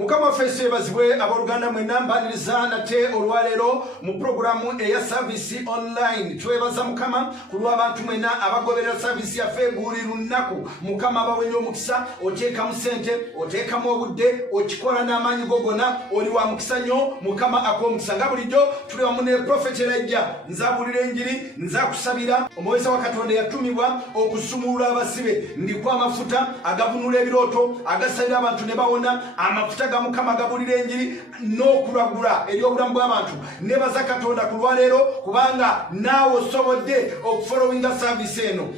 Mukama fese bazibwe aboruganda mwena mbaniriza nate olwalero mu programu eya service online twebaza mukama kulwa abantu mwena abagoberera service ya February lunaku mukama bawenye omukisa oteka mu sente oteka mu obudde okikola n'amanyi gogona oli wa mukisa nyo mukama akomukisa nga bulijjo tuli wamune prophet Elijah nzabulira enjiri nzakusabira omwesa wa Katonda yatumibwa okusumulula abasibe ndi kwa mafuta agavunula ebiroto agasabira abantu ne bawona amafuta ga mukama gabulira enjiri n'okulagula eri obulamu bw'abantu nebaza Katonda kulwalero kubanga naawe osobodde okufollowinga service eno.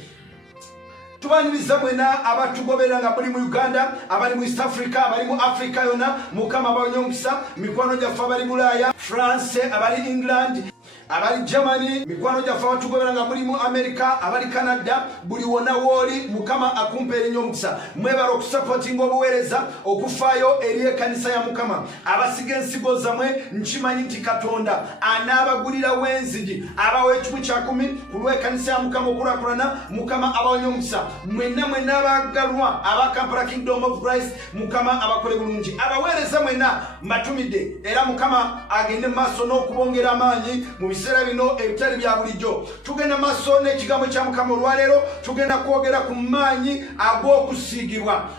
Tubaniriza mwena abatugoberera nga buli mu Uganda abali mu East Africa abali mu Africa yona mukama abanyomukisa mikwano gyaffe abali Bulaya France abali England abali Germany mikwano gyaffe abatugoberera nga buli mu America abali Canada buli wona woli mukama akumpeera nnyo omukisa mwebala okusupportinga obuweereza okufaayo eri ekanisa ya mukama abasiga ensigo zammwe nkimanyi nti Katonda anaabagulira w'enzigi abawa ekimu kya 10 ku lw'ekanisa ya mukama okulakulana mukama abawa omukisa mwena abagalwa aba Kampala Kingdom of Christ mukama abakole bulungi abaweereza mwena mbatumidde era mukama agende maaso n'okubongera amaanyi mu biseera bino ebitali bya bulijjo. Tugenda maaso n'ekigambo kya mukama olwaleero tugenda kwogera ku maanyi ag'okusiigibwa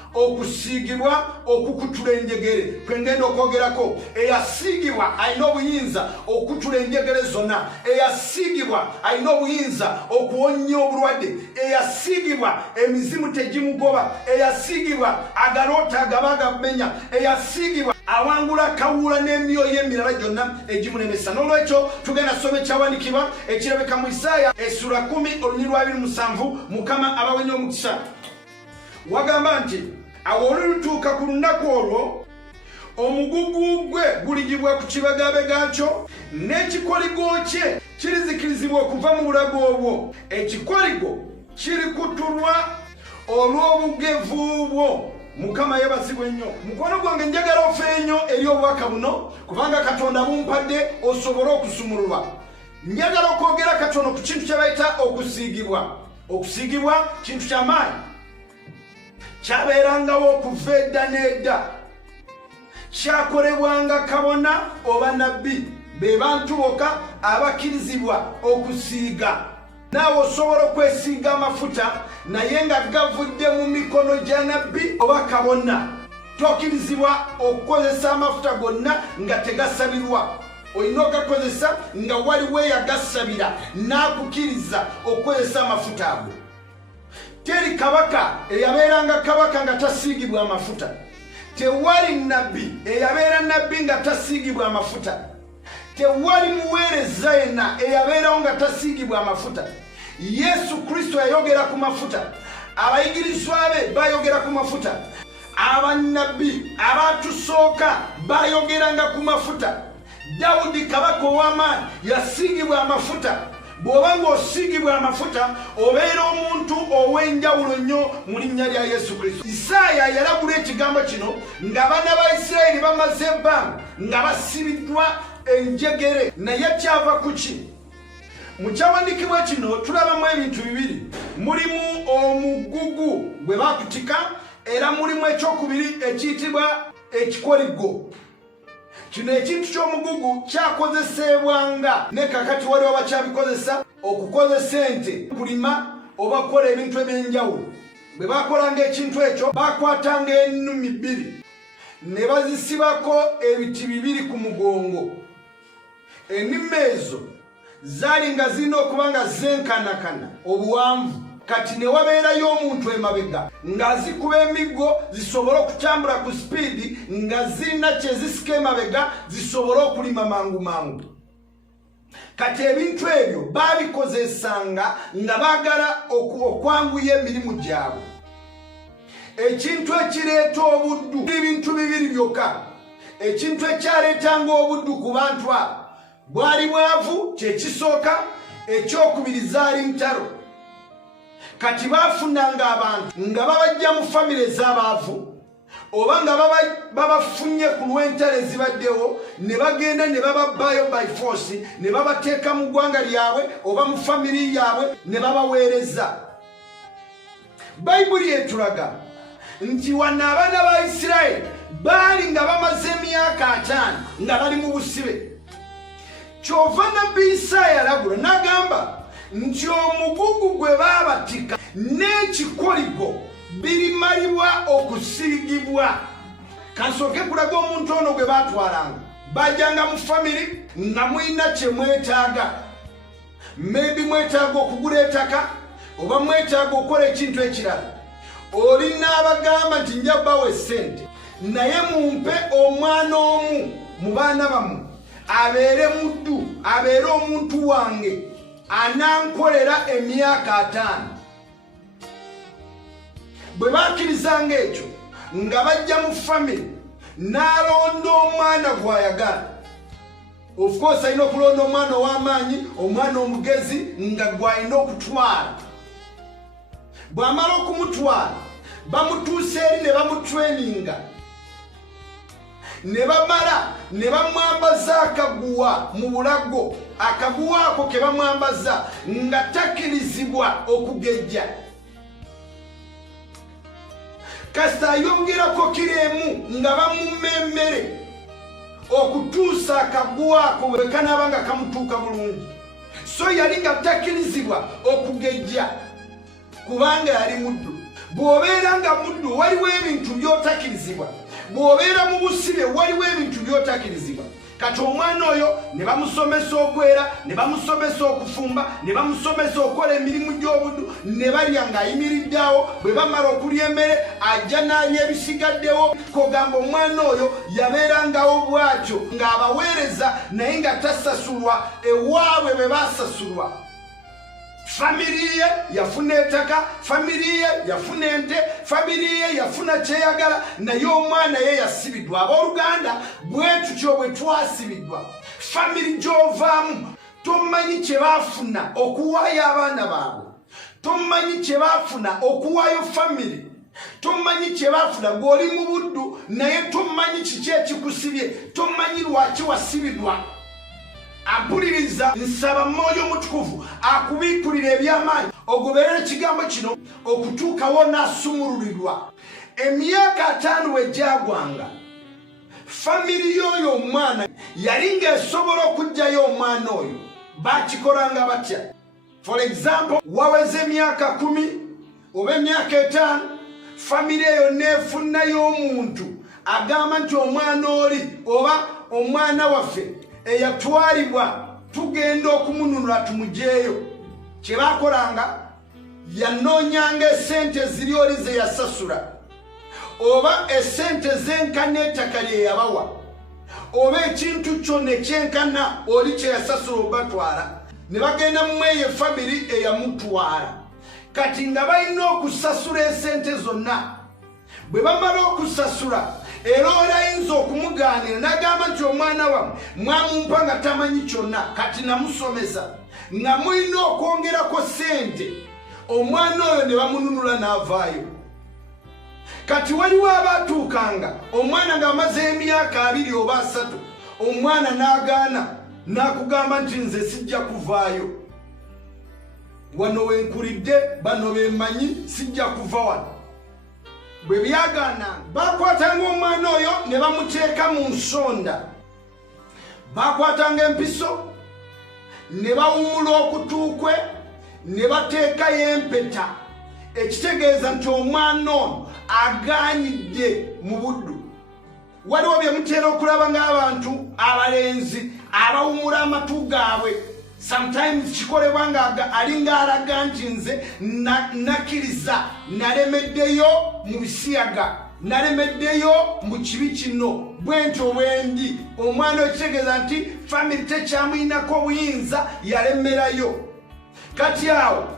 okukutula enjegere kwengenda okwogerako eyasiigibwa alina obuyinza okutula enjegere zonna eyasiigibwa alina obuyinza okuwonya obulwadde eyasiigibwa emizimu tegimugoba eyasiigibwa agaloota agabagamenya eyasiigibwa awangula kawula n'emyoyo emirala gyonna egimulemesa. N'olwekyo tugenda soma ekyawandiikibwa ekirabika mu Isaaya essula 10 olunyiri lwa 27 mukama abawenya omukisa wagamba nti awo olutuuka ku lunaku olwo omugugu gwe guligibwa ku kibagabega kyo n'ekikoligo kye kirizikirizibwa okuva mu bulago obwo ekikoligo kirikutulwa olw'obugevu bwo. Mukama yebasibwe nnyo mukono gwange njagala ofeenyo eri obwaka buno kubanga Katonda bumpadde osobole okusumululwa. Njagala okwogera katono ku kintu kye bayita okusiigibwa kintu ky'amaanyi kyabeerangawo okuva edda n'edda kyakolebwanga kabona oba nabbi be bantu bokka abakkirizibwa okusiiga. Naawe osobola okwesiiga amafuta naye nga gavudde mu mikono gya nabbi oba kabona. Tokkirizibwa okukozesa amafuta gonna nga tegasabirwa. Olina okugakozesa nga waliwo eyagasabira n'akukkiriza okukozesa amafuta ago. Teri kabaka eyabeeranga kabaka nga tasiigibwa amafuta. Tewali nabbi eyabeera nabbi nga tasiigibwa amafuta. Tewali muweereza yenna eyabeerawo nga tasiigibwa amafuta. Yesu Kristo yayogera ku mafuta, abayigirizwa be bayogera ku mafuta, abannabbi abatusooka bayogeranga ku mafuta. Dawudi kabaka ow'amaanyi yasiigibwa amafuta. Bw'oba ng'osiigibwa amafuta obeera omuntu ow'enjawulo nnyo mu linnya lya Yesu Kristo. Isaaya yalagula ekigambo kino ng'abaana ba Isirayiri bamaze ebbanga nga basibiddwa enjegere naye kyava ku ki? Mu kyawandiikibwa kino tulabamu ebintu bibiri. Mulimu omugugu gwe baakutika era mulimu ekyokubiri ekiyitibwa ekikoligo. Kino ekintu ky'omugugu kyakozesebwanga ne kakati waliwo bakyabikozesa okukozesa ente kulima oba kukola ebintu ebyenjawulo. Bwe baakolanga ekintu ekyo baakwatanga ennumi 2 ne bazisibako ebiti 2 ku mugongo. Ennimi ezo zaali nga zirina okuba nga zenkanakana obuwanvu. Kati ne wabeerayo omuntu emabega ng'azikuba emiggo zisobole okutambula ku sipiidi nga zirina kyezisika emabega zisobole okulima mangu mangu. Kati ebintu ebyo baabikozesanga nga baagala okwanguya emirimu gyabwe. Ekintu ekireeta obuddu ebintu bibiri byokka. Ekintu ekyaleetanga obuddu ku bantu abo bwali bwavu kyekisooka, ekyokubiri zaali ntalo. Kati baafunanga abantu nga babajja mu famire z'abaavu oba nga babafunye ku lw'entalo ezibaddewo ne bagenda ne bababaayo by force ne babateeka mu ggwanga lyabwe oba mu famiri yaabwe ne babaweereza. Bayibuli etulaga nti wano abaana ba Isirayiri baali nga bamaze emyaka 5 nga bali mu busibe. Kyova nabbi Isaaya alagula n'agamba nti omugugu gwe baabatika n'ekikoligo birimalibwa okusiigibwa. Kansooke kulaga omuntu ono gwe baatwalanga. Bajjanga mu famiri nga mulina kye mwetaaga. Maybe mwetaaga okugula ettaka oba mwetaaga okukola ekintu ekirala. Oli n'abagamba nti nja bawa essente naye mumpe omwana omu mu baana bammwe abeere muddu, abeere omuntu wange anankolera emyaka 5. Bwe bakkirizanga ekyo nga bajja mu family n'alonda omwana gw'ayagala. Of course alina okulonda omwana ow'amaanyi, omwana omugezi nga gw'alina okutwala. Bw'amala okumutwala bamutuusa eri ne bamutraininga, ne bamala ne bamwambaza akaguwa mu bulago. Akaguwa ako ke bamwambaza nga takkirizibwa okugejja. Kasita ayongerako kiremu nga bamumma emmere okutuusa akaguwa ako bwe kanaaba nga kamutuuka bulungi. So yali nga takkirizibwa okugejja kubanga yali muddu. Bw'obeera nga muddu waliwo ebintu by'otakkirizibwa. Bw'obeera mu busibe waliwo ebintu by'otakkirizibwa. Kati omwana oyo ne bamusomesa okwera, ne bamusomesa okufumba, ne bamusomesa okukola emirimu gy'obuddu, ne balya ng'ayimiridde awo. Bwe bamala okulya emmere ajja n'alya ebisigaddewo. Kogamba omwana oyo yabeerangawo bw'atyo ng'abaweereza naye nga tasasulwa ewaabwe bwe baasasulwa. Famiri ye yafuna ettaka, famiri ye yafuna ente, famiri ye yafuna kyeyagala, naye omwana ye yasibidwa. Abooluganda bwe tutyo bwe twasibidwa. Famiri gy'ovaamu tomanyi kye baafuna okuwaayo abaana baabwe, tomanyi kye baafuna okuwaayo famiri, tomanyi kye baafuna. Gw'oli mu buddu naye tomanyi kiki ekikusibye, tomanyi lwaki wasibidwa. Ampuliriza, nsaba Mwoyo Mutukuvu akubiikulira eby'amaanyi ogoberera ekigambo kino okutuukawo n'asumululirwa. Emyaka 5 bwe gyagwanga, famiri y'oyo omwana yali ng'esobola okuggyayo omwana oyo. Baakikolanga batya? For example, waweze emyaka 10 oba emyaka 5, famiri eyo neefunayo omuntu agamba nti omwana oli oba omwana waffe eyatwalibwa tugenda okumununula tumujeeyo. Kye baakolanga yanoonyanga essente ziri oli ze yasasula, oba essente zenkana ettaka lye yabawa, oba ekintu kyonna ekyenkana oli kye yasasula obatwala, ne bagenda mu eyo famiri eyamutwala. Kati nga balina okusasula essente zonna. Bwe bamala okusasula era olayinza okumugaanira n'agamba nti omwana wammwe mwamumpa nga tamanyi kyonna, kati namusomesa, nga mulina okwongerako ssente. Omwana oyo ne bamununula n'avaayo. Kati waliwo abaatuukanga omwana ng'amaze emyaka 2 oba 3, omwana n'agaana n'akugamba nti nze sijja kuvaayo wano, wenkulidde bano bemanyi, sijja kuva wano. Bwe byagaana bakwatanga omwana oyo ne bamuteeka mu nsonda. Bakwatanga empiso ne bawumula okutuukwe ne bateekayo empeta, ekitegeeza nti omwana ono agaanidde mu buddu. Waliwo bye mutera okulaba ng'abantu abalenzi abawumula amatu gaabwe. Sometimes kikolebwa nga alinga alaga nti nze nakkiriza, nalemeddeyo mu bisiyaga, nalemeddeyo mu kibi kino, bwentyo bwendi. Omwana okitegeeza nti famiri tekyamuyinako obuyinza, yalemerayo. Kati awo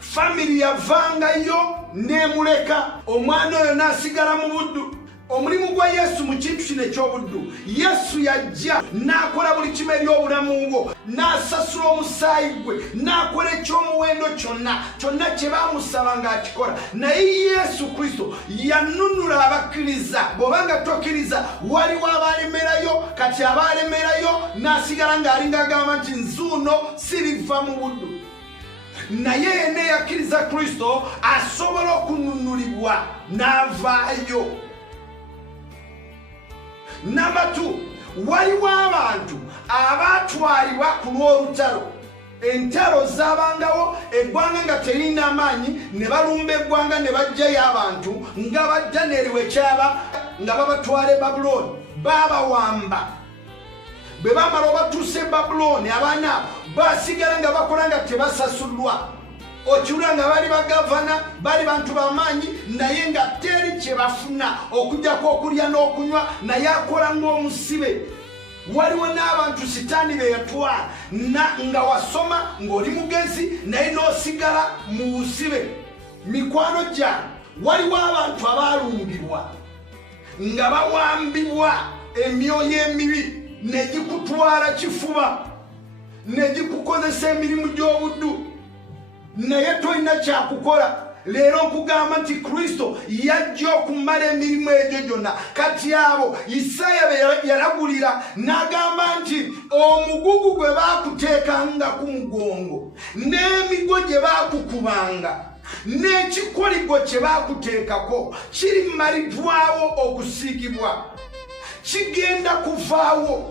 famiri yavangayo n'emuleka, omwana oyo n'asigala mu buddu. Omulimu gwa Yesu mu kintu kino eky'obuddu, Yesu yajja n'akola buli kimu eri obulamu bwo, n'asasula omusaayi gwe, n'akola ekyomuwendo kyonna kye baamusaba ng'akikola. Naye Yesu Kristo yanunula abakkiriza. Bw'oba nga tokkiriza, waliwo abalemerayo. Kati abalemerayo n'asigala ng'alinga agamba nti nzuuno siriva mu buddu. Naye yenna eyakkiriza Kristo asobola okununulibwa n'avaayo. Number 2, waliwo abantu abatwalibwa ku lw'olutalo. Entalo zabangawo eggwanga nga terina amaanyi ne balumba eggwanga ne bajjayo abantu nga baddaneri wekyaba nga babatwala e Babuloni babawamba. Bwe bamala obatuusa e Babuloni abaana basigala nga bakola nga tebasasulwa. Okiwulira nga bali bagavana bali bantu bamaanyi naye nga teri kye bafuna okujjako okulya n'okunywa naye akola ng'omusibe. Waliwo n'abantu sitaani be yatwala nga wasoma ng'oli mugezi naye n'osigala mu busibe. Mikwano gyange, waliwo abantu abalumbirwa nga bawambibwa emyoyo emibi ne gikutwala kifuba ne gikukozesa emirimu gy'obuddu naye tolina kyakukola. Leero nkugamba nti Kristo yajja okumala emirimu egyo gyonna. Kati abo Isaaya be yalagulira n'agamba nti omugugu gwe baakuteekanga ku mugongo n'emigo gye baakukubanga n'ekikoligo kye baakuteekako kirimaliddwawo okusiigibwa, kigenda kuvaawo.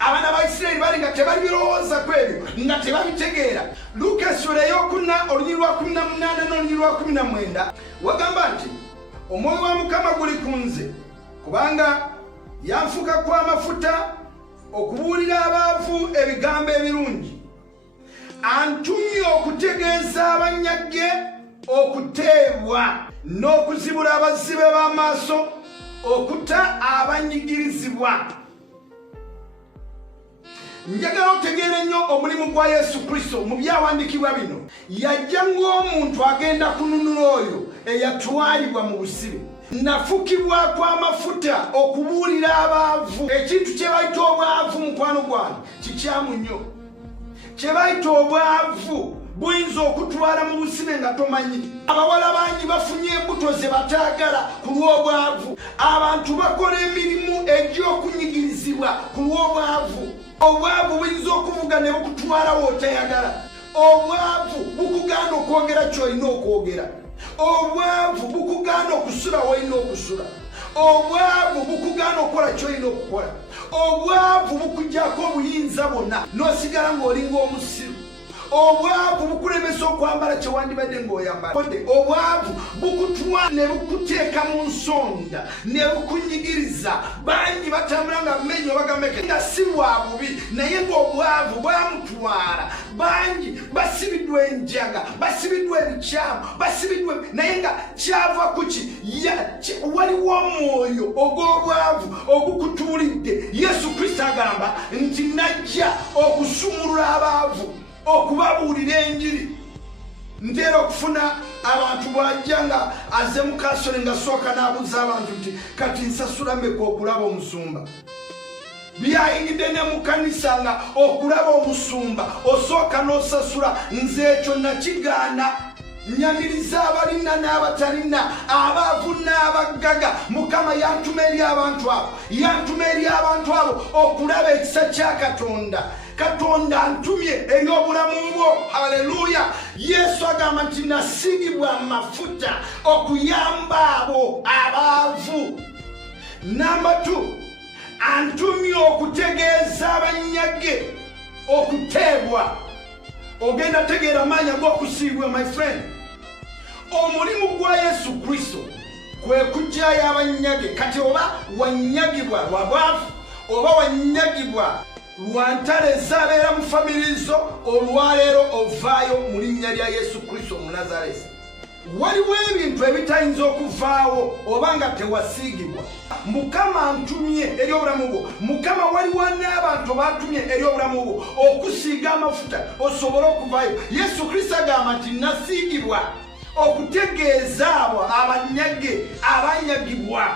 Abaana ba Isirayiri bali nga tebali birowooza ku ebyo nga tebabitegeera. Luka essula ey'okuna olunyiri lwa 18 n'olunyiri lwa 19 wagamba nti omwoyo wa Mukama guli ku nze kubanga yanfukako amafuta okubuulira abaavu ebigambo ebirungi, antumye okutegeeza abanyage okuteebwa n'okuzibula abazibe b'amaaso, okuta abanyigirizibwa. Njagala otegeere nnyo omulimu gwa Yesu Kristo mu byawandiikibwa bino. Yajja ng'omuntu agenda kununula oyo eyatwalibwa mu busibe. Nafukibwako amafuta okubuulira abaavu. Ekintu kye bayita obwavu mukwano gwange kikyamu nnyo. Kye bayita obwavu buyinza okutwala mu busibe nga tomanyi. Abawala bangi bafunye embuto ze bataagala ku lw'obwavu. Abantu bakola emirimu egy'okunyigirizibwa ku lw'obwavu. Obwavu buyinza okuvuga ne bukutwala w'otayagala. Obwavu bukugaana okwogera ky'olina okwogera. Obwavu bukugaana okusula w'olina okusula. Obwavu bukugaana okukola ky'olina okukola. Obwavu bukuggyako obuyinza bwonna n'osigala ng'oli ng'omusiru. Obwavu bukulemesa okwambala kye wandibadde ng'oyambala. Obwavu bukutwala ne bukuteeka mu nsonda ne bukunyigiriza. Bangi batambula nga mmenyo bagameke nga si bwa bubi naye ng'obwavu bwamutwala. Bangi basibiddwa enjaga, basibiddwa ebikyamu, basibiddwa naye nga kyava ku ki waliwo omwoyo ogw'obwavu ogukutuulidde. Yesu Kristo agamba nti najja okusumulula abaavu, okubabuulira enjiri. Ntera okufuna abantu bwajja nga azze mu kasole nga sooka n'abuuza abantu nti kati nsasula mmeka okulaba omusumba. Byayingidde ne mu kanisa nga okulaba omusumba osooka n'osasula. Nze ekyo nakigaana. Nyamiriza abalina n'abatalina, abaavu n'abaggaga. Mukama yantuma eri abantu abo, yantuma eri abantu abo okulaba ekisa kya Katonda. Katonda antumye eri obulamu bwo. Haleluya. Yesu agamba nti nasiigibwa amafuta okuyamba abo abaavu. Number 2, antumye okutegeeza abanyage okuteebwa. Ogenda tegeera amaanyi ag'okusiibwa my friend. Omulimu gwa Yesu Kristo kwe kujjayo abanyage. Kati oba wanyagibwa lwa bwavu oba wanyagibwa lwa ntalo ezabeera mu famiri zo, olwaleero ovaayo mu linnya lya Yesu Kristo Omunnazaaleesi. Waliwo ebintu ebitayinza okuvaawo oba nga tewasiigibwa. Mukama antumye eri obulamu bwo. Mukama waliwo n'abantu baatumye eri obulamu bwo okusiiga amafuta osobole okuvaayo. Yesu Kristo agamba nti nasiigibwa okutegeeza abo abanyage abanyagibwa.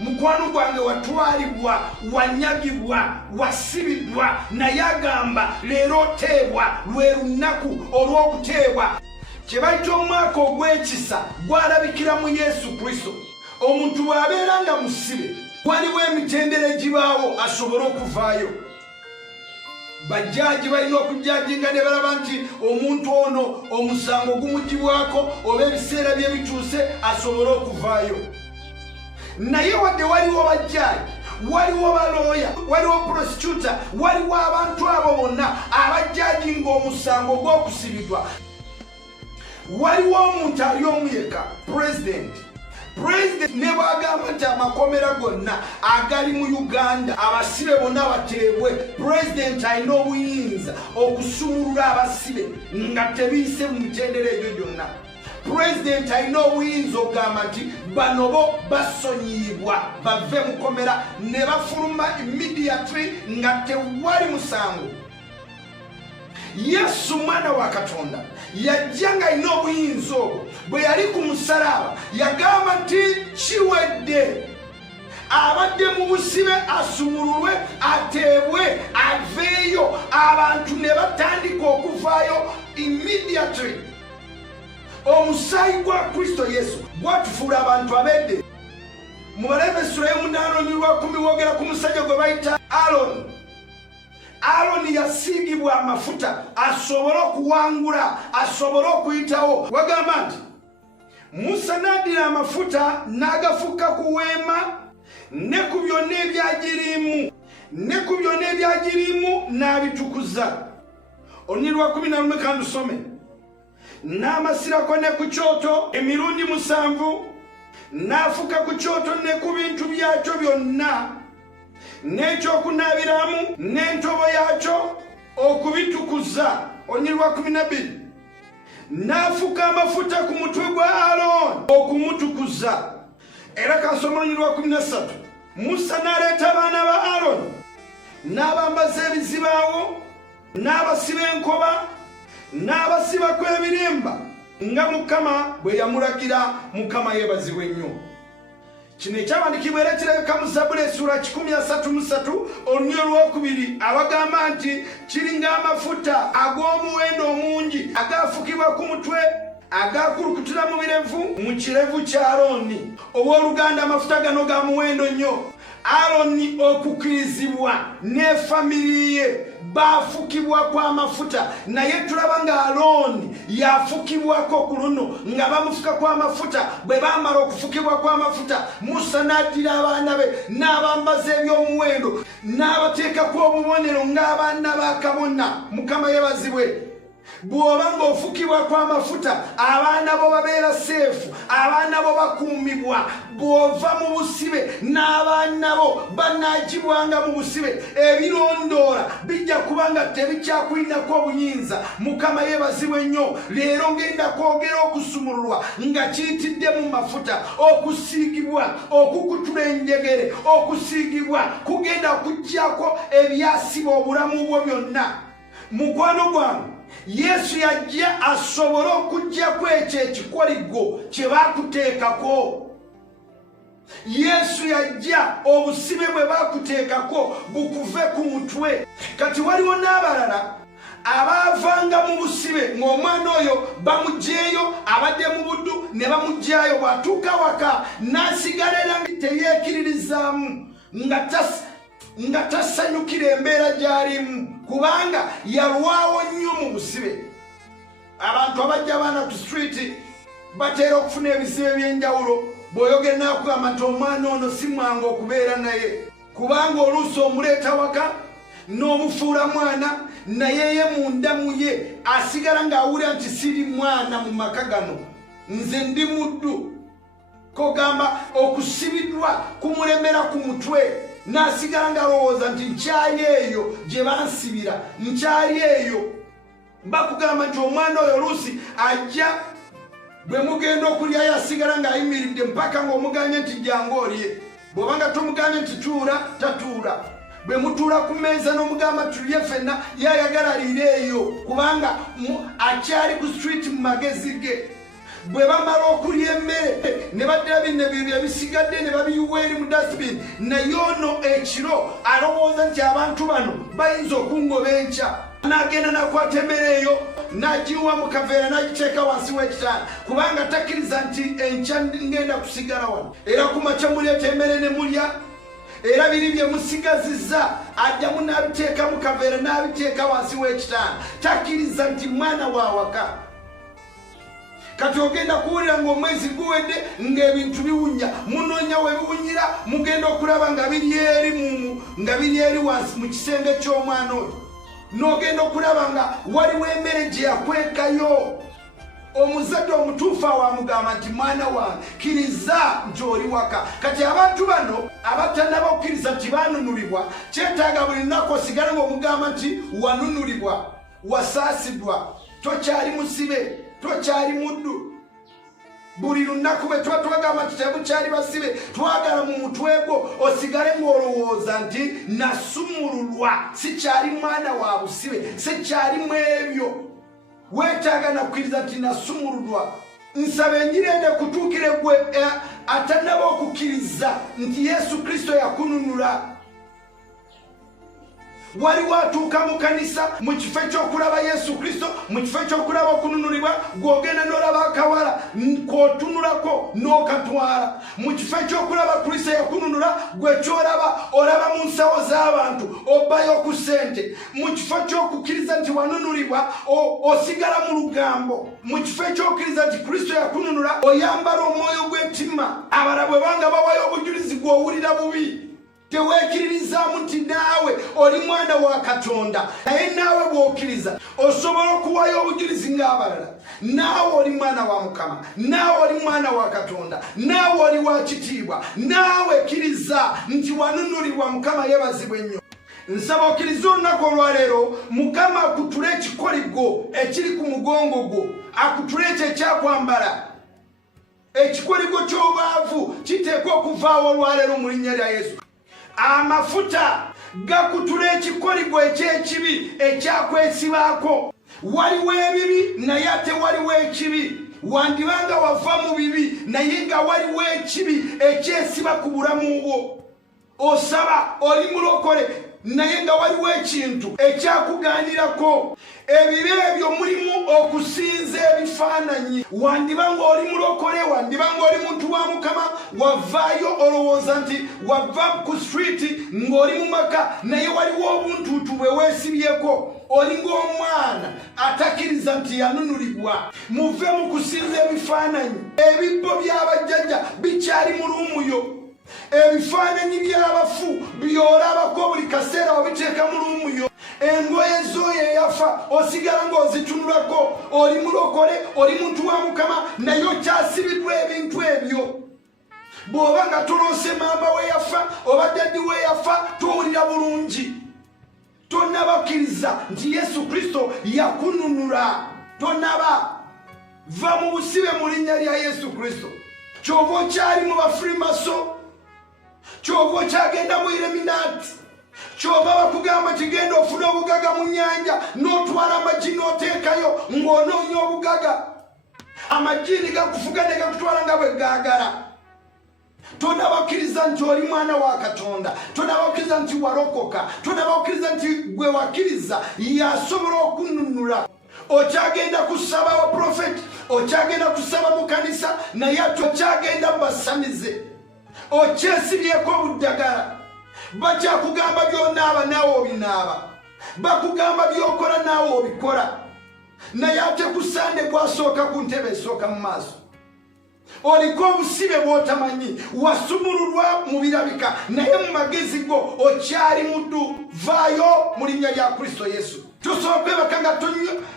Mukwano gwange watwalibwa, wanyagibwa, wasibiddwa naye agamba leero oteebwa. Lwe lunaku olw'okuteebwa. Kye bayita omwaka ogw'ekisa gwalabikira mu Yesu Kristo. Omuntu bw'abeera nga musibe waliwo emitendera egibaawo asobole okuvaayo. Bajjaaji balina okujjajinga ne balaba nti omuntu ono omusango gumugibwako oba ebiseera bye bituuse asobole okuvaayo. Naye wadde waliwo bajjaaji waliwo baloya, waliwo prosecutor, waliwo abantu abo bonna abajjajinga omusango gw'okusibidwa. Waliwo omuntu ali omu yekka, president ne bw'agamba nti amakomera gonna agali mu Uganda abasibe bonna bateebwe, president alina obuyinza okusumulula abasibe nga tebiyise mu mitendera egyo gyonna. President alina obuyinza okugamba nti bano bo basonyiyibwa bave mu komera ne bafuluma immediately nga tewali musango. Yesu mwana wa Katonda yajja nga alina obuyinza obwo. Bwe yali ku musalaba yagamba nti kiwedde. Abadde mu busibe asumululwe, ateebwe, aveeyo. Abantu ne batandika okuvaayo immediately. Omusaayi gwa Kristo Yesu gwatufuula abantu abedde. Mu Baleevi essula y'omunaana olwa 10 wogera ku musajja gwe bayita Aaron yasiigibwa amafuta asobole okuwangula, asobole okuyitawo. Wagamba nti Musa n'addira amafuta n'agafuka ku weema ne ku byonna ebyagirimu n'abitukuza. Olunyiri lwa 11 kandi usome. N'amasirako ne ku kyoto emirundi 7, n'afuka ku kyoto ne ku bintu byakyo byonna, n'ekyokunaabiramu n'entobo yakyo okubitukuza. Olunyiri lwa 12. N'afuka amafuta ku mutwe gwa Aaron okumutukuza. Era kasoma olunyiri lwa 13. Musa n'aleeta abaana ba Aaron n'abambaza ebizibaawo n'abasiba enkoba n'abasibako ebirimba nga Mukama bwe yamulagira. Mukama yeebazibwe nnyo. Kino ekyawandikibwa era kirabika mu Zabbuli essula 133 olunyiri olwokubiri abagamba nti kiri ng'amafuta ag'omuwendo omungi agafukibwa ku mutwe agakulukutira mu birevu mu kirevu kya Alooni. Owooluganda amafuta gano ga muwendo nnyo. Alooni okukirizibwa ne famiri ye bafukibwa kwa mafuta, naye tulaba nga Alooni yafukibwako ku luno nga bamufuka kwa mafuta. Bwe bamala okufukibwa kwa mafuta, Musa n'addira abaana be n'abambaza eby'omuwendo n'abateekako obubonero ng'abaana ba kabona. Mukama yeebazibwe. Bw'oba ng'ofukibwa kwa mafuta, abaana bo babeera seefu, abaana bo bakuumibwa. Bw'ova mu busibe n'abaana bo banaagibwanga mu busibe, ebirondoola bijja kubanga tebikyakulinako obuyinza. Mukama yeebazibwe nnyo. Leero ngenda kwogera okusumululwa nga kiyitidde mu mafuta, okusiigibwa, okukutula enjegere, okusiigibwa kugenda kuggyako ebyasiba obulamu bwo byonna. Mukwano gwange, Yesu yajja asobole okuggyako ekyo ekikoligo kye baakuteekako. Yesu yajja obusibe bwe baakuteekako bukuve ku mutwe. Kati waliwo n'abalala abaavanga mu busibe ng'omwana oyo bamuggyeeyo abadde mu buddu ne bamuggyayo, bw'atuuka waka n'asigala era teyeekiririzaamu nga tasanyukira embeera gy'alimu kubanga yalwawo nnyo mu busibe. Abantu abajja abaana ku street bateera okufuna ebizibu eby'enjawulo. Bw'oyogera n'akugamba nti omwana ono si mwangu okubeera naye kubanga oluusi omuleeta waka n'omufuula mwana, naye ye munda mu ye asigala ng'awulira nti siri mwana mu maka gano, nze ndi muddu. Kogamba okusibiddwa kumulemera ku mutwe, n'asigala ng'alowooza nti nkyali eyo gye bansibira, nkyali eyo. Bakugamba nti omwana oyo oluusi ajja, bwe mugenda okulyayo asigala ng'ayimiridde mpaka ng'omuganye nti jangu olye. Bw'obanga tomuganye nti tuula, tatuula. Bwe mutuula ku mmeeza n'omugamba tulye ffenna, yayagala aliire eyo kubanga akyali ku street mu magezi ge. Bwe bamala okulya emmere ne baddira bino ebisigadde ne babiyiwa eri mu dustbin, naye ono ekiro alowooza nti abantu bano bayinza okungoba enkya. N'agenda n'akwata emmere eyo n'agiwa mu kaveera n'agiteeka wansi w'ekitanda kubanga takkiriza nti enkya ngenda kusigala wano. Era ku makya muleeta emmere ne mulya, era biri bye musigazizza ajjamu n'abiteeka mu kaveera n'abiteeka wansi w'ekitanda, takkiriza nti mwana wa waka. kati ogenda kuwulira ng'omwezi guwedde ng'ebintu biwunya munoonya we biwunyira mugenda okulaba nga biri eri wansi mu kisenge ky'omwana oyo n'ogenda okulaba nga waliwo emmere gye yakwekayo. Omuzadde omutuufu awamugamba nti mwana wange kkiriza nti oli waka. Kati abantu bano abatannaba okukkiriza nti baanunulibwa kyetaaga buli lunaku osigale ng'omugamba nti wanunulibwa wasaasidwa tokyali musibe tokyali muddu. Buli lunaku bwe tuba twagamba nti tebukyali basibe twagala mu mutwe gwo osigale ng'olowooza nti nasumululwa sikyali mwana wa busibe sikyalimu ebyo. Weetaaga nakkiriza nti nasumululwa. Nsaba enjiri ende kutuukire gwe atannaba okukkiriza nti Yesu Kristo yakununula. Waliwo atuuka mu kanisa mu kifo ekyokulaba Yesu Kristo mu kifo ekyokulaba okununulibwa gw'ogenda n'olaba akawala k'otunulako n'okatwala. Mu kifo ekyokulaba Kristo yakununula gwe kyolaba olaba mu nsawo z'abantu obbayo ku ssente. Mu kifo ky'okukkiriza nti wanunulibwa osigala mu lugambo. Mu kifo ekyokkiriza nti Kristo yakununula oyambala omwoyo gw'ettima. Abalala bwe banga bawayo obujulizi gw'owulira bubi. Teweekiririzaamu nti naawe oli mwana wa Katonda, naye naawe bw'okkiriza osobola okuwayo obujulizi ng'abalala. Naawe oli mwana wa Mukama, naawe oli mwana wa Katonda, naawe oli wa kitiibwa. Naawe kkiriza nti wanunulibwa. Mukama yeebazibwe nnyo. Nsaba okkiriza olunaku olwaleero Mukama akutule ekikoligo ekiri ku mugongo gwo, akutule ekyo ekyakwambala. Ekikoligo ky'obaavu kiteekwa okuvaawo olwaleero mu linnya lya Yesu. Amafuta gakutula ekikoligo eky'ekibi ekyakwesibaako. Waliwo ebibi naye ate waliwo ekibi. Wandibanga wava mu bibi naye nga waliwo ekibi ekyesiba ku bulamu bwo. Osaba oli mulokole naye nga waliwo ekintu ekyakugaanirako. Ebibi ebyo mulimu okusinza ebifaananyi. Wandibanga oli mulokole, wandibanga oli muntu wa Mukama, wavaayo olowooza nti wava ku street ng'oli mu maka naye waliwo obuntuutu bwe weesibyeko. Oli ng'omwana atakkiriza nti yanunulibwa. Muve mu kusinza ebifaananyi. Ebibbo by'abajjajja bikyali mu luumuyo. Ebifaananyi by'abafu by'olabako buli kaseera obiteeka mu luumuyo. Engoye z'oyo eyafa osigala ng'ozitunulako. Oli mulokole, oli muntu wa Mukama naye okyasibiddwa ebintu ebyo. Bw'oba nga toloose mamba we yafa oba daddi we yafa towulira bulungi. Tonnabakkiriza nti Yesu Kristo yakununula. Tonnaba. Va mu busibe mu linnya lya Yesu Kristo. Ky'oba okyali mu bafrimaso, ky'oba okyagenda mu Illuminati, ky'oba bakugamba kigenda ofuna obugaga mu nnyanja n'otwala amagi n'oteekayo ng'onoonya obugaga. Amajiini gakufuga ne gakutwala nga bwe gaagala. Tonnabakkiriza nti oli mwana wa Katonda. Tonnabakkiriza nti walokoka. Tonnabakkiriza nti gwe wakkiriza yasobola okununula. Okyagenda kusaba wa profeti, okyagenda kusaba mu kanisa naye ate okyagenda basamize. Okyesibyeko obuddagala. Bakyakugamba by'onaaba naawe obinaaba. Bakugamba by'okola naawe obikola. Naye ate ku Sande gwasooka ku ntebe esooka mu maaso. Oliko obusibe bw'otamanyi. Wasumululwa mu birabika naye mu magezi go okyali muddu. Vaayo mu linnya lya Kristo Yesu. Tosobola kwebaka nga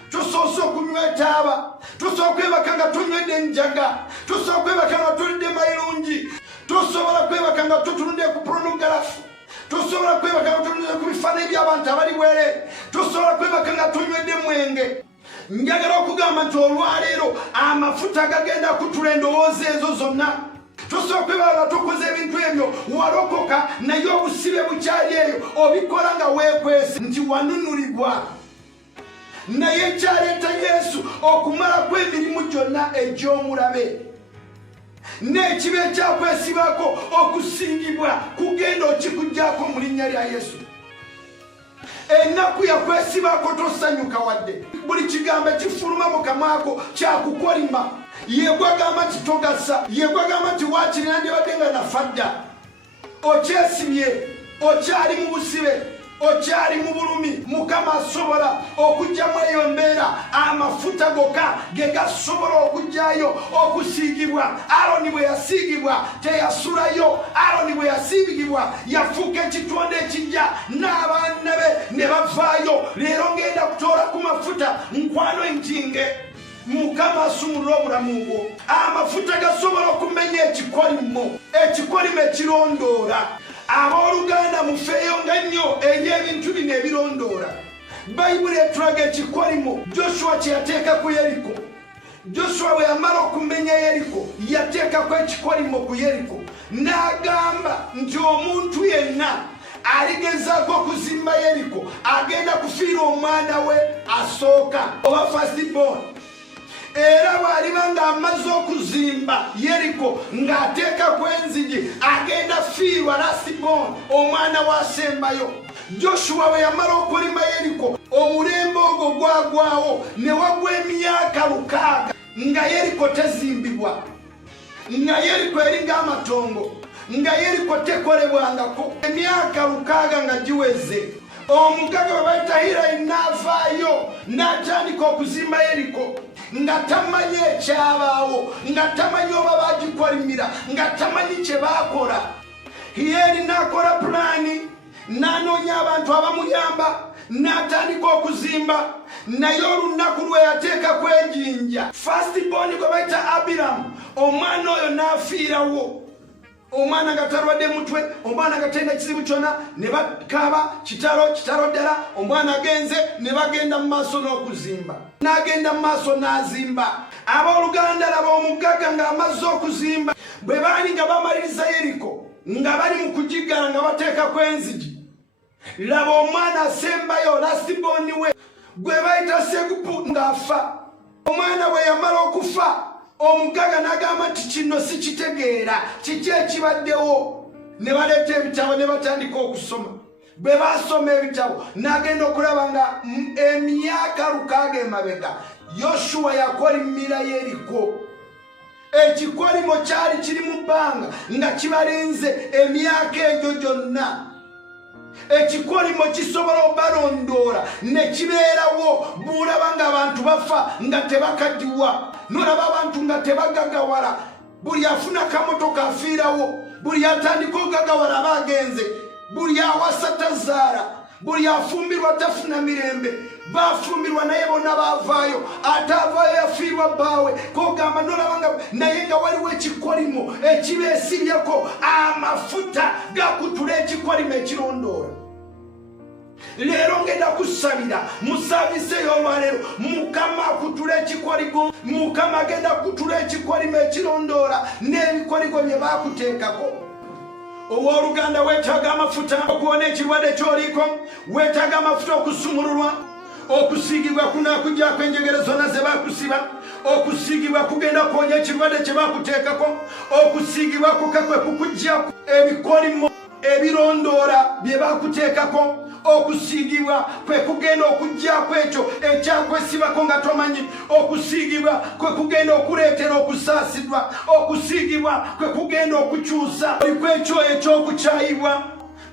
tosoose okunywa etaaba. Tosobola kwebaka nga tonywedde enjaga. Tosobola kwebaka nga tolidde mayirungi. Tosobola kwebaka nga totunudde ku pornography. Tosobola kwebaka nga totunudde ku bifaananyi by'abantu abali bwere. Tosobola kwebaka nga tonywedde mwenge. Njagala okugamba nti olwaleero amafuta gagenda kutula endowooza ezo zonna. Tosobola kwebaka nga tokoze ebintu ebyo walokoka naye obusibe bukyali eyo obikola nga weekwese nti wanunulibwa. Naye ekyaleeta Yesu okumala kw'emirimu gyonna egy'omulabe n'ekibi ekyakwesibako okusingibwa kugenda okikuggyako mu linnya lya Yesu. Ennaku yakwesibako tosanyuka wadde. Buli kigambo ekifuluma mu kamwako kyakukolima. Yegwagamba nti togasa, yegwagamba nti waakiri nandibadde nga nafa dda. Okyesibye, okyali mu busibe. okyali mu bulumi Mukama asobola okujjamu eyo mbeera amafuta gokka ge gasobola okujjayo okusiigibwa. Aroni bwe yasiigibwa teyasulayo. Aroni bwe yasiigibwa yafuuka ekitonde ekijja n'abaana be ne bavaayo. Leero ngenda kutoola ku mafuta nkwano enkinge Mukama asumulula obulamu bwo. Amafuta gasobola okumenya ekikolimo ekirondoola. Abooluganda mufeeyo nga nnyo eri ebintu bino ebirondoola. Bayibuli etulaga ekikolimo Joshua kye yateeka ku Yeriko. Joshua bwe yamala okumenya Yeriko yateekako ekikolimo ku Yeriko n'agamba nti omuntu yenna aligezaako okuzimba Yeriko agenda kufiira omwana we asooka oba first born. Era bw'aliba ng'amaze okuzimba Yeriko ng'ateekako enzigi agenda fiirwa last born omwana w'asembayo. Joshua bwe yamala okulima Yeriko omulembe ogwo gwagwawo ne wagwa emyaka 600 nga Yeriko tezimbibwa, nga Yeriko eri ng'amatongo, nga Yeriko tekolebwangako. Emyaka 600 nga giweze omugaga we bayita Hirayi n'avaayo n'atandika okuzimba Yeriko nga tamanyi ekyabaawo, nga tamanyi oba bagikolimira, nga tamanyi kye baakola. Hirayi n'akola pulaani n'anoonya abantu abamuyamba n'atandika okuzimba. Naye olunaku lwe yateekako enjinja first born gwe bayita Abiramu, omwana oyo n'afiirawo. Omwana nga talwadde mutwe, omwana nga talina kizibu kyonna, ne bakaaba kitalo ddala. Omwana agenze ne bagenda mu maaso n'okuzimba. N'agenda mu maaso n'azimba. Abooluganda laba omugagga ng'amaze okuzimba bwe baali nga bamaliriza Yeriko nga bali mu kugigala nga bateekako enzigi. Laba omwana asembayo last born we gwe bayita Segubu ng'afa. Omwana bwe yamala okufa omugagga n'agamba nti kino sikitegeera, kiki ekibaddewo? Ne baleeta ebitabo ne batandika okusoma. Bwe basoma ebitabo n'agenda okulaba nga emyaka 600 emabega Yoshua yakolimira Yeriko. Ekikolimo kyali kiri mu bbanga nga kibalinze emyaka egyo gyonna. Ekikolimo kisobola obalondoola ne kibeerawo. Bulaba nga abantu bafa nga tebakaddiwa, nolaba abantu nga tebagagawala. Buli afuna kamotoka afiirawo, buli atandika ogagawala aba agenze, buli awasa tazaala, buli afumbirwa tafuna mirembe. Bafumbirwa naye bonna baavaayo, ate avaayo yafiirwa bbaawe. Kogamba nolaba nga naye nga waliwo ekikolimo ekibeesibyako. Amafuta gakutula ekikolimo ekirondoola. Leero ngenda kusabira mu saavisi ey'olwaleero Mukama akutula ekikolimo. Mukama agenda kutula ekikolimo ekirondoola n'ebikoligo bye baakuteekako. Owooluganda weetaaga amafuta okuwona ekirwadde ky'oliko, weetaaga amafuta okusumululwa, okusiigibwa kunaakuggyako enjegere zonna ze baakusiba, okusiigibwa kugenda kwonya ekirwadde kye baakuteekako, okusiigibwa kukakwe kukuggyako ebikolimo ebirondoola bye baakuteekako, okusiigibwa kwe kugenda okuggyako ekyo ekyakwesibako nga tomanyi, okusiigibwa kwe kugenda okuleetera okusaasidwa, okusiigibwa kwe kugenda okukyusa ekyo ekyokukyayibwa.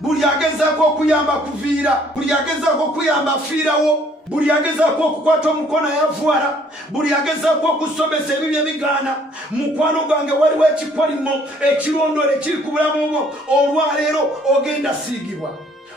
Buli agezaako okuyamba kuviira, buli agezaako okuyamba afiirawo, buli agezaako okukwata omukono yavuwala, buli agezaako okusomesa ebibyo ebigaana. Mukwano gwange waliwo ekikolimo ekirondoola ekiri ku bulamu bwo. Olwaleero ogenda siigibwa,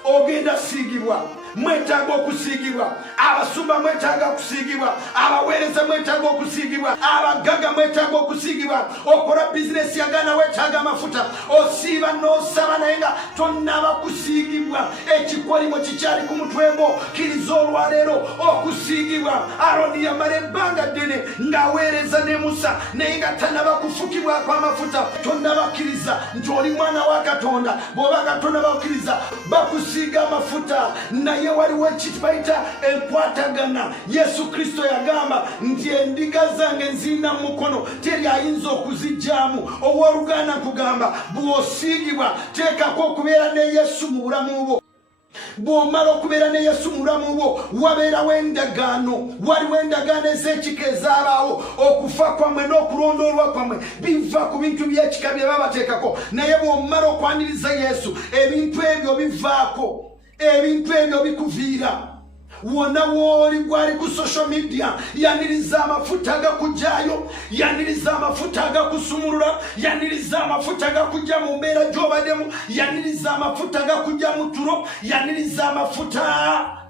ogenda siigibwa. Mwetaaga okusiigibwa. Abasumba mwetaaga okusiigibwa, abaweereza mwetaaga okusiigibwa, abagagga mwetaaga okusiigibwa. Okola bizinesi yagana weetaaga amafuta, osiiba n'osaba naye nga tonnaba kusiigibwa. Ekikolimo kikyali ku mutwe gwo, kiriza olwaleero okusiigibwa. Aroni yamala ebbanga ddene ng'aweereza ne Musa naye nga tannaba kufukibwako amafuta. Tonnabakkiriza nti oli mwana wa Katonda. Bw'oba Katonda bakkiriza bakusiiga amafuta. Naye waliwo ekibayita enkwatagana. Yesu Kristo yagamba nti endiga zange nzirina mu mukono, teri ayinza okuziggyaamu. Owooluganda nkugamba bw'osiigibwa teekako okubeera ne Yesu mu bulamu bwo. Bw'omala okubeera ne Yesu mu bulamu bwo wabeerawo endagaano. Waliwo endagaano ez'ekika ezaalaawo. Okufa kwammwe n'okulondoolwa kwammwe biva ku bintu by'ekika bye babateekako. Naye bw'omala okwaniriza Yesu ebintu ebyo bivaako. ebintu ebyo bikuviira wona woli gwali ku social media yaniriza amafuta agakujayo yaniriza amafuta agakusumulula yaniriza amafuta agakujja mu mbeera gy'obaddemu yaniriza amafuta agakujja mu tulo yaniriza amafuta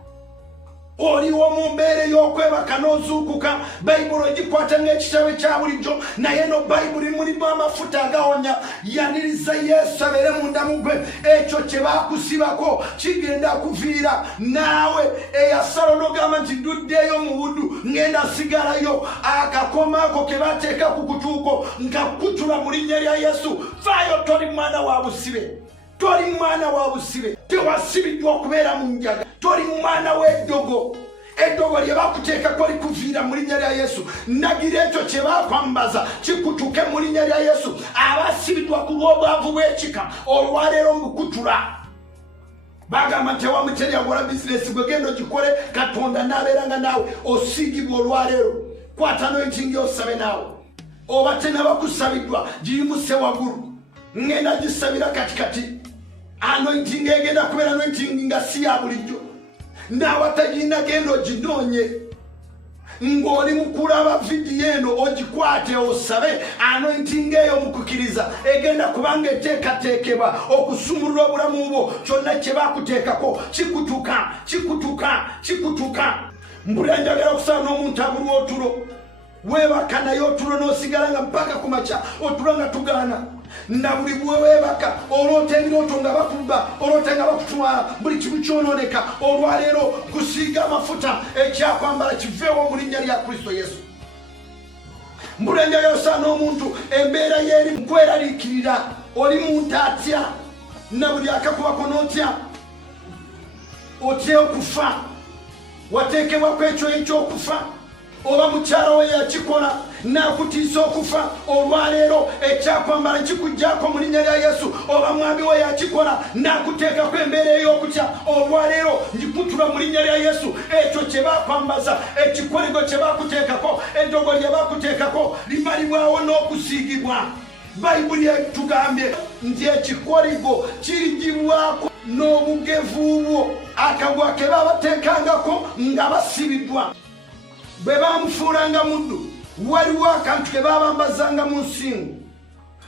oliwo mu mbeera y'okwebaka n'ozuukuka bayibuli ogikwata ng'ekitabo kya bulijjo naye no bayibuli mulimu amafuta agawonya yaniriza yesu abeere munda mu gwe ekyo kye baakusibako kigenda kuviira naawe eyasala n'ogamba nti nduddeeyo mu buddu ngenda sigalayo akakoma ako ke bateeka ku kutuuko nga kutula mu linnya lya yesu faayo toli mwana wa busibe toli mwana wa busibe tewasibiddwa okubeera mu njaga toli mwana w'eddogo eddogo lye bakuteekako likuviira mu linnya lya yesu nagira ekyo kye bakwambaza kikutuke mu linnya lya yesu abasibiddwa ku lw'obwavu bw'ekika olwaleero mbukutula bagamba nti ewamuteri akola bizinesi gwe genda ogikole katonda n'abeeranga naawe osiigibwa olwaleero kwata nointingi osabe naawe oba tenabakusabiddwa giyimuse waggulu ngenda gisabira katikati anointing egenda kubeera anointing nga si ya bulijjo n'abatagirina genda oginoonye ng'oli mu kulaba vidiyo eno ogikwate osabe anointing eyo mu kukkiriza egenda kubanga eteekateekebwa okusumulula obulamu bwo kyonna kye baakuteekako kikutuka mbulira njagala okusaba n'omuntu abulwa otulo weebaka naye otulo n'osigala nga mpaka ku makya otulo nga tugaana na buli bwewebaka olota ebirooto nga bakuba olota nga bakutwala buli kimu kyonooneka olwaleero kusiiga amafuta ekyakwambala kiveewo mu linnya lya kristo yesu mbulenjayo sa n'omuntu embeera yeeri mukweraliikirira oli muntu atya na buli akakubako n'otya otya okufa wateekebwako ekyo ekyokufa oba mukyala we yakikola nakutiisa okufa olwaleero ekyakwambala nkikugjaako mu linnya lya yesu oba mwami we yakikola nakuteekako embeera ey'okutya olwaleero ngikutula mu linnya lya yesu ekyo kye bakwambaza ekikoligo kye bakuteekako eddogo lye bakuteekako limalibwawo n'okusiigibwa bayibuli etugambye nti ekikoligo kirigibwako n'obugevu bwo akagwa ke babateekangako nga basibiddwa bwe bamufuulanga muddu waliwo akantu ke babambazanga mu nsingo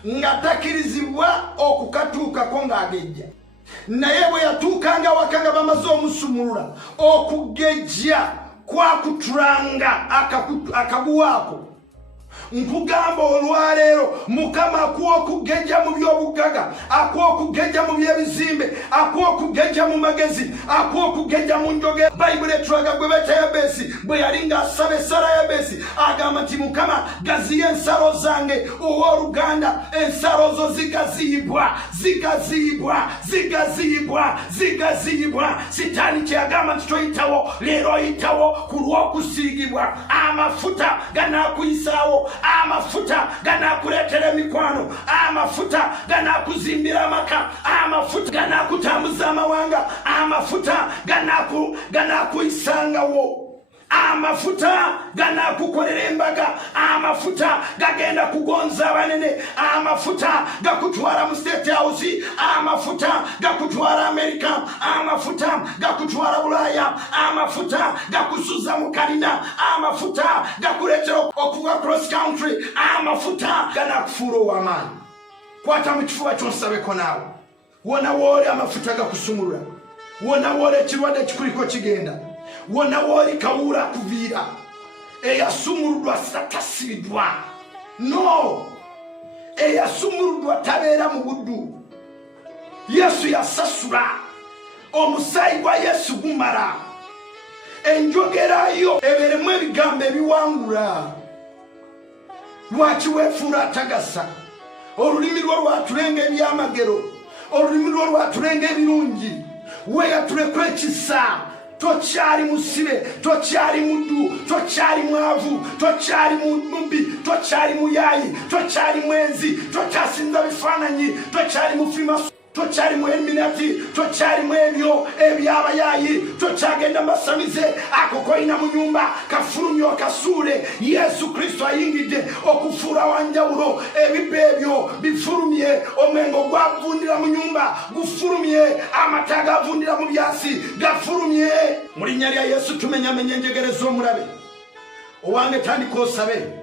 nga takirizibwa okukatuukako ng'agejja naye bwe yatuukanga waka nga bamaze omusumulula okugejja kwakutulanga akaguwaako nkugamba olwaleero mukama akuwa okugejja mu by'obuggaga akuwa okugejja mu by'ebizimbe akuwa okugejja mu magezi akuwa okugejja mu njogera bayibuli etulaga gwe beta Yabesi bwe yali ng'asaba essala Yabesi agamba nti mukama gaziya ensalo zange owooluganda ensalo zo zigaziyibwa sitaani kyeyagamba nti toyitawo leero oyitawo ku lw'okusiigibwa amafuta ganaakuyisaawo amafuta ganakuleetera emikwano amafuta ganakuzimbira amaka amafuta ganakutambuza amawanga amafuta ganakuyisangawo amafuta ganakukolera embaga amafuta gagenda kugonza abanene amafuta gakutwala mu State House amafuta gakutwala America amafuta gakutwala Bulaya amafuta gakusuza mu kalina amafuta gakuleetera okuva cross country amafuta ganakufuula ow'amaanyi kwata mu kifuba ky'osabeko naawe wona wooli amafuta gakusumulula wona wooli ekirwadde kikuliko kigenda wona wooli kawuula kuviira eyasumuluddwa satasibiddwa no eyasumuluddwa tabeera mu buddu yesu yasasula omusaayi gwa yesu gumala enjogerayo ebeeremu ebigambo ebiwangula lwaki weefuula atagasa olulimi lwo lwatulenga ebyamagero olulimi lwo lwatulenga ebirungi weeyatuleko ekisa tokyali musibe tokyali muddu tokyali mwavu tokyali mubbi tokyali muyayi tokyali mwenzi tokyasinza bifaananyi tokyali mufima tokyali mu eminati, tokyali mu ebyo ebyabayayi, tokyagenda masamize akokoyina mu nyumba kafulumye okasuule. Yesu Kristo ayingidde okufuula wanjawulo. Ebibbo ebyo bifulumye, omwengo gwavundira mu nyumba gufulumye, amata gavundira mu byasi gafulumye. Mu linnya lya Yesu tumenyamenya enjegere z'omulabe. Owange tandika osabe,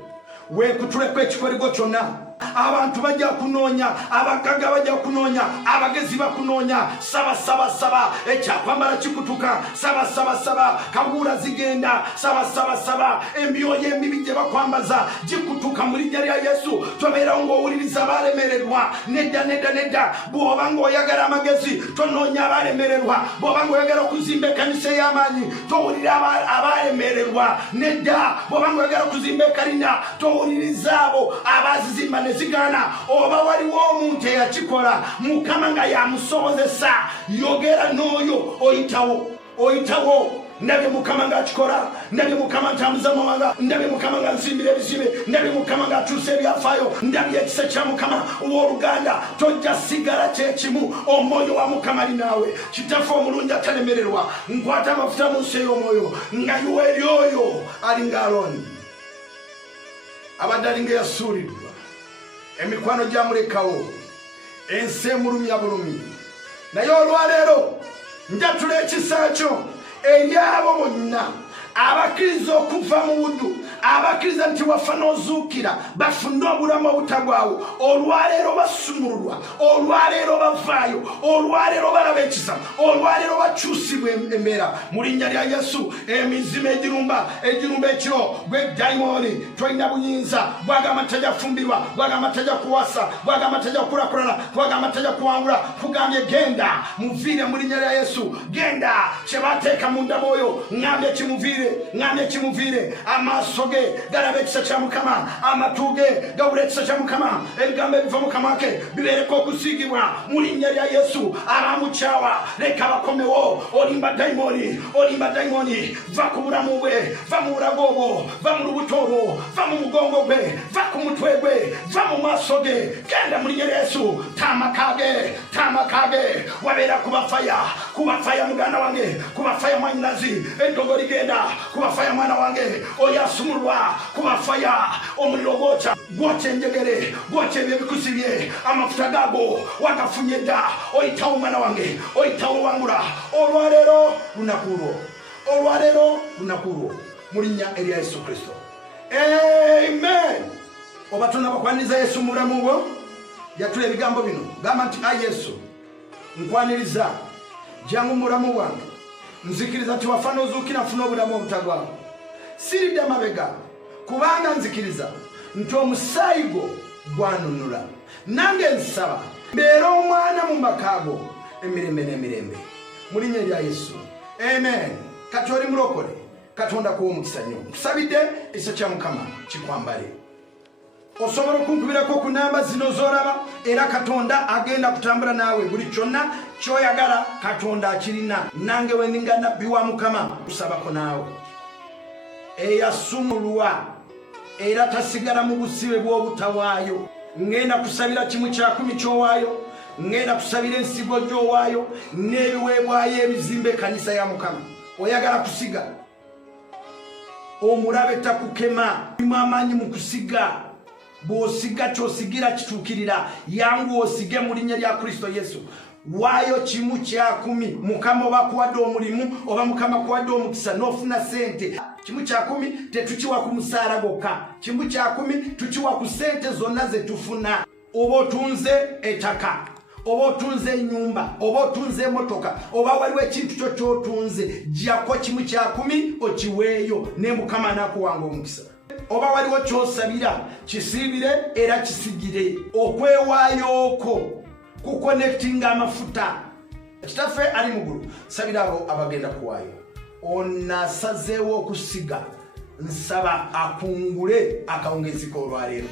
weekutuleko ekikoligo kyonna. Abantu bajja kunoonya, abagaga bajja kunoonya, abagezi bakunoonya. Saba saba saba ekyakwambala kikutuka. Saba saba saba kabuula zigenda. Saba saba saba emyoyo emibi gye bakwambaza gikutuka mu linnya lya Yesu. Tobeera ng'owuliriza abalemererwa. Nedda nedda nedda. Bw'oba ng'oyagala amagezi tonoonya abalemererwa. Bw'oba ng'oyagala okuzimba ekkanisa ey'amaanyi towulira abalemererwa. Nedda. Bw'oba ng'oyagala okuzimba ekalina towuliriza abo abazizimba zigana. Oba waliwo omuntu eyakikola Mukama nga yamusobozesa, yogera n'oyo oyitawo. Ndabye Mukama ng'akikola, ndabye Mukama ntambuza mawanga, ndabye Mukama nga nsimbira ebizibe, ndabye Mukama ng'atuusa ebyafaayo, ndabye ekisa kya Mukama. Owooluganda tojja sigala kyekimu, omwoyo wa Mukama ali naawe. Kitaffe omulungi atalemererwa, nkwata amafuta mu nsi ey'omwoyo nga yuwa eri oyo ali nga Alooni abadde ali ng'eyasuulidwa. Emikwano gyamulekawo, ensi emulumya bulumi. Naye olwaleero njatula ekisa kyo eri abo bonna abakkiriza okuva mu buddu, abakkiriza nti wafa n'ozuukira bafune obulamu obutagwawo. Olwaleero basumululwa, olwaleero bavaayo, olwaleero balaba ekisa, olwaleero bakyusibwa embeera mu linnya lya Yesu. Emizima egirumba ekiro, gwe dayimooni tolina buyinza. Bwagamba tajja kufumbirwa, bwagamba tajja kuwasa, bwagamba tajja kukulakulana, bwagamba tajja kuwangula. Kugambye genda muviire mu linnya lya Yesu. Genda kye bateeka munda mwoyo ngambye kimuviire. Amaaso ge galaba ekisa kya Mukama, amatu ge gawula ekisa kya Mukama. Ebigambo ebiva mu kamwa ke bibeereko okusiigibwa mu linnya lya Yesu. Abamukyawa leka bakomewo. Olimba dayimooni, va ku bulamu bwe, va mu bulago obwo, va mu lubuto olwo, va mu mugongo gwe, va ku mutwe gwe, va mu maaso ge. Genda mu linnya lya Yesu. Tamakage wabeera kubafaya muganda wange, kubafaya mwanyinazi. Eddogo ligenda kubafaya mwana wange, oyasumulwa kubafaya. Omuliro gwokya enjegere, gwokya ebyo bikusibye, amafuta gaago wagafunye dda. Oyitawo mwana wange, oyitawo wangula. Olwaleero lunaku lwo mu linnya erya Yesu Kristo. Amen. Oba tunabakwaniriza Yesu mu bulamu bwo? Yatula ebigambo bino, gamba nti ayi Yesu nkwaniriza, jangu mu bulamu bwange. Nzikiriza nti wafa n'ozuukira nfuna obulamu obutagwawo. Siridde mabega kubanga nzikiriza nti omusaayi gwo gwanunula. Nange nsaba mbeera omwana mu makaago emirembe n'emirembe mu linnya lya Yesu. Amen. Kati oli mulokole, Katonda kuwa omukisa nnyo. Nkusabidde ekisa kya Mukama kikwambale. Osobola okunkubirako ku namba zino z'olaba, era Katonda agenda kutambula naawe. Buli kyonna ky'oyagala Katonda akirina. Nange we ninga nabbi wa Mukama kusabako naawe. Eyasumulwa era tasigala mu busibe bw'obutawaayo. Ngenda kusabira kimu kya 10 ky'owaayo, ngenda kusabira ensigo gy'owaayo n'ebiweebwayo ebizimbe kanisa ya Mukama. Oyagala kusiga, omulabe takukema, amaanyi mu kusiga. Bw'osiga ky'osigira kituukirira. Yangu osige mu linnya lya Kristo Yesu. Waayo kimu kya 10. Mukama oba akuwadde omulimu, oba Mukama akuwadde omukisa n'ofuna sente. Kimu kya 10 tetukiwa ku musaala gwokka. Kimu kya 10 tukiwa ku sente zonna ze tufuna. Oba otunze ettaka, oba otunze ennyumba, oba otunze emotoka, oba waliwo ekintu kyo ky'otunze, gyako kimu kya 10 okiweeyo ne Mukama n'akuwanga omukisa. Oba waliwo ky'osabira kisiibire era kisigire. Okwewaayooko kuconnectinga amafuta. Kitaffe ali mu ggulu, sabira abo abagenda kuwaayo. Onasazeewo okusiga, nsaba akungule akawungezi k'olwaleero.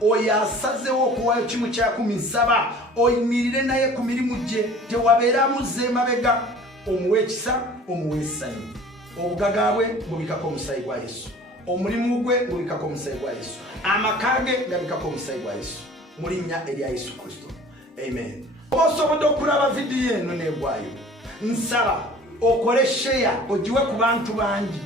Oyo asazeewo okuwaayo kimu kya 10, nsaba oyimirire naye ku mirimu gye, tewabeera amuzza emabega. Omuwe ekisa, omuwe essanyu. Obugaga bwe bubikako omusaayi gwa Yesu. Omulimu gwe gubikako omusaayi gwa Yesu. Amaka ge gabikako omusaayi gwa Yesu. Mu linnya erya Yesu Kristo. Amen. osobola okulaba vidiyo eno negwayo nsaba okole share ogiwe ku bantu bangi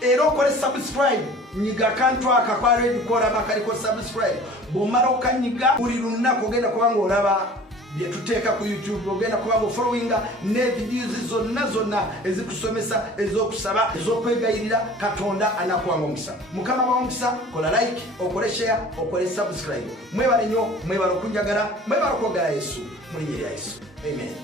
era okole subscribe nyiga akantu akakwala ebikola bakaliko subscribe bw'omala okanyiga buli lunaku ogenda kubanga olaba bye tuteeka ku YouTube ogenda kubanga ofollowinga ne videos zonna ezikusomesa ez'okusaba ez'okwegayirira Katonda anakuwanga omukisa. Mukama wa omukisa, kola like okole share okole subscribe. Mwebale nnyo, mwebale okunjagala, mwebale okwogera Yesu mu linnya lya Yesu. Amen.